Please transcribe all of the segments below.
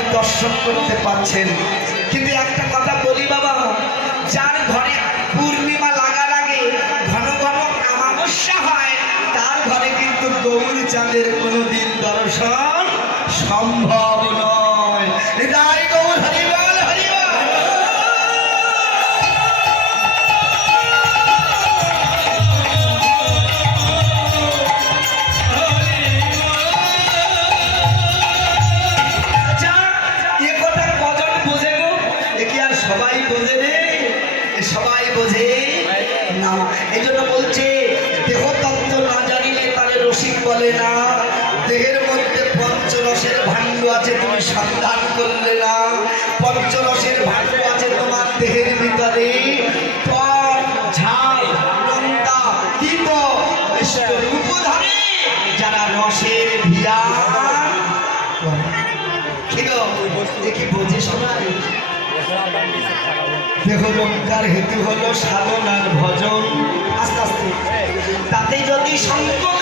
দর্শন করতে পারছেন। কিন্তু একটা কথা বলি বাবা, যার ঘরে পূর্ণিমা লাগার আগে ঘন ঘন আমাবস্যা হয়, তার ঘরে কিন্তু গৌর চাঁদের কোনোদিন দর্শন সম্ভব নয়। হৃদয় গৌর হরিবল বলে না। দেহের মধ্যে পঞ্চরসের ভাণ্ড আছে, তুমি সন্ধান করলে না। পঞ্চরসের ভাণ্ড আছে তোমার দেহের ভিতরে। যারা দেখো হেতু হলো সাধন আর ভজন। আস্তে আস্তে। তাতে যদি সঙ্গ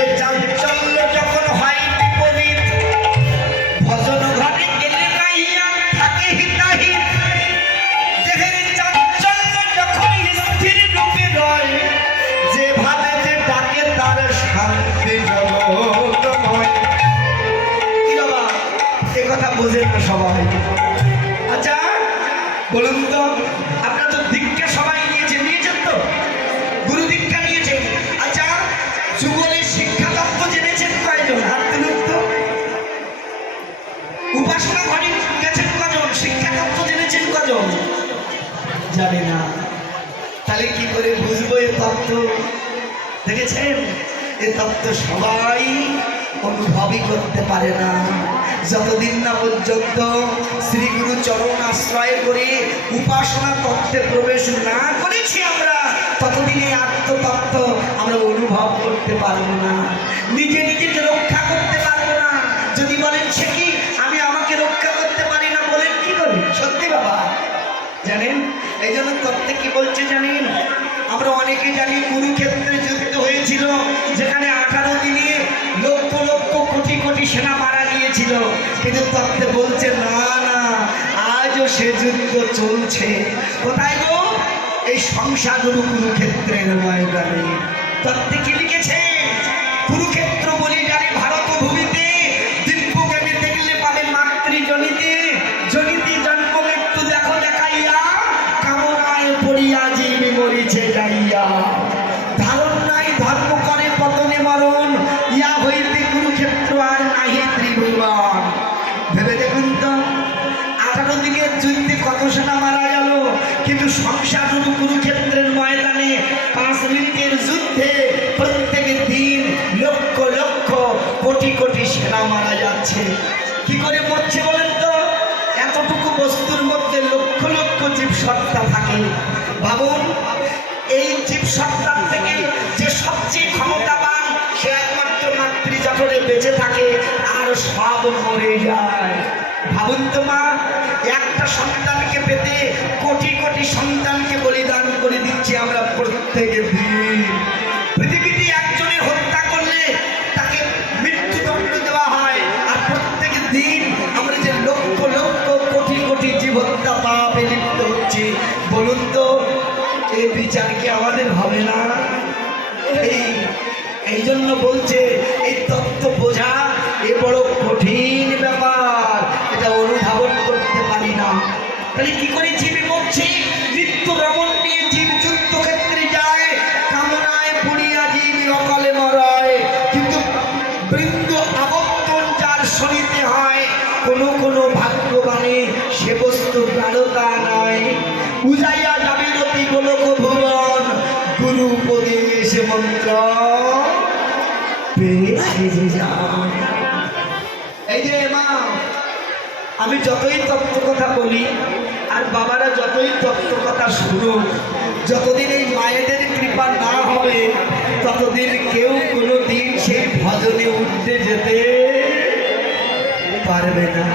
কথা বোঝেন না সবাই আচ্ছা বলুন তো, আপনারা তো দীক্ষা সবাই নিয়েছেন নিয়েছেন তো? গুরু দীক্ষা নিয়েছেন। আচ্ছা যুগলের শিক্ষা তত্ত্ব জেনেছেন কয়জন? হাত তুলুন তো। উপাসনা ঘরে গেছেন কজন? শিক্ষা তত্ত্ব জেনেছেন কজন? জানি না। তাহলে কি করে বুঝব এ তত্ত্ব? দেখেছেন? এ তত্ত্ব সবাই অনুভবই করতে পারে না। যতদিন না পর্যন্ত শ্রী গুরু চরণ আশ্রয় করে উপাসনা তত্ত্বে প্রবেশ না করেছি আমরা, ততদিনে আত্মতত্ত্ব আমরা অনুভব করতে পারব না। নিজে নিজেকে রক্ষা করতে পারব না। যদি বলেন, সে কি? আমি আমাকে রক্ষা করতে পারি না। বলেন, কি করি সত্যি বাবা। জানেন? এই জন্য তত্ত্বে কি বলছে, জানেন? আমরা অনেকে জানি কুরুক্ষেত্রে যুদ্ধ হয়েছিল, যেখানে আঠারো দিনে সেনা মারা গিয়েছিল। কিন্তু তত্ত্বে বলছে, না না, আজও সে যুদ্ধ চলছে। কোথায় গো? এই সংসার কুরুক্ষেত্রের ময়দানে। তত্ত্বে কি লিখেছে? কুরুক্ষেত্র যাচ্ছে কি করে মরছে বলেন তো? এতটুকু বস্তুর মধ্যে লক্ষ লক্ষ জীব সত্তা থাকে। ভাবুন, এই জীব সত্তার থেকে যে সবচেয়ে ক্ষমতাবান, সে একমাত্র মাতৃজঠরে বেঁচে থাকে আর সব মরে যায়। ভাবুন তো মা, একটা সন্তানকে পেতে কোটি কোটি সন্তানকে হচ্ছে বলুন তো, এই বিচার কি আমাদের হবে না? এই জন্য বলছে, এই তত্ত্ব বোঝা এ বড় কঠিন ব্যাপার। এটা অনুধাবন করতে পারি না। তাহলে কি করে জীবে মরছে? মৃত্যু নিয়ে জীব যুদ্ধক্ষেত্রে যায়, কামনায় পড়িয়া জীব অকালে মরায়। কিন্তু বৃন্দ আবর্তন যার শরীরে হয়, কোনো কোনো ভাগ্যবাণী সে বস্তু বুঝাইয়া যাবিরতি কোন ভুবন গুরু উপদেশ মন্ত্র। এই যে মা, আমি যতই তত্ত্ব কথা বলি, আর বাবারা যতই তত্ত্ব কথা শুনো যতদিন এই মায়েদের কৃপা না হবে, ততদিন কেউ কোনো দিন সেই ভজনে উঠতে যেতে পারবে না।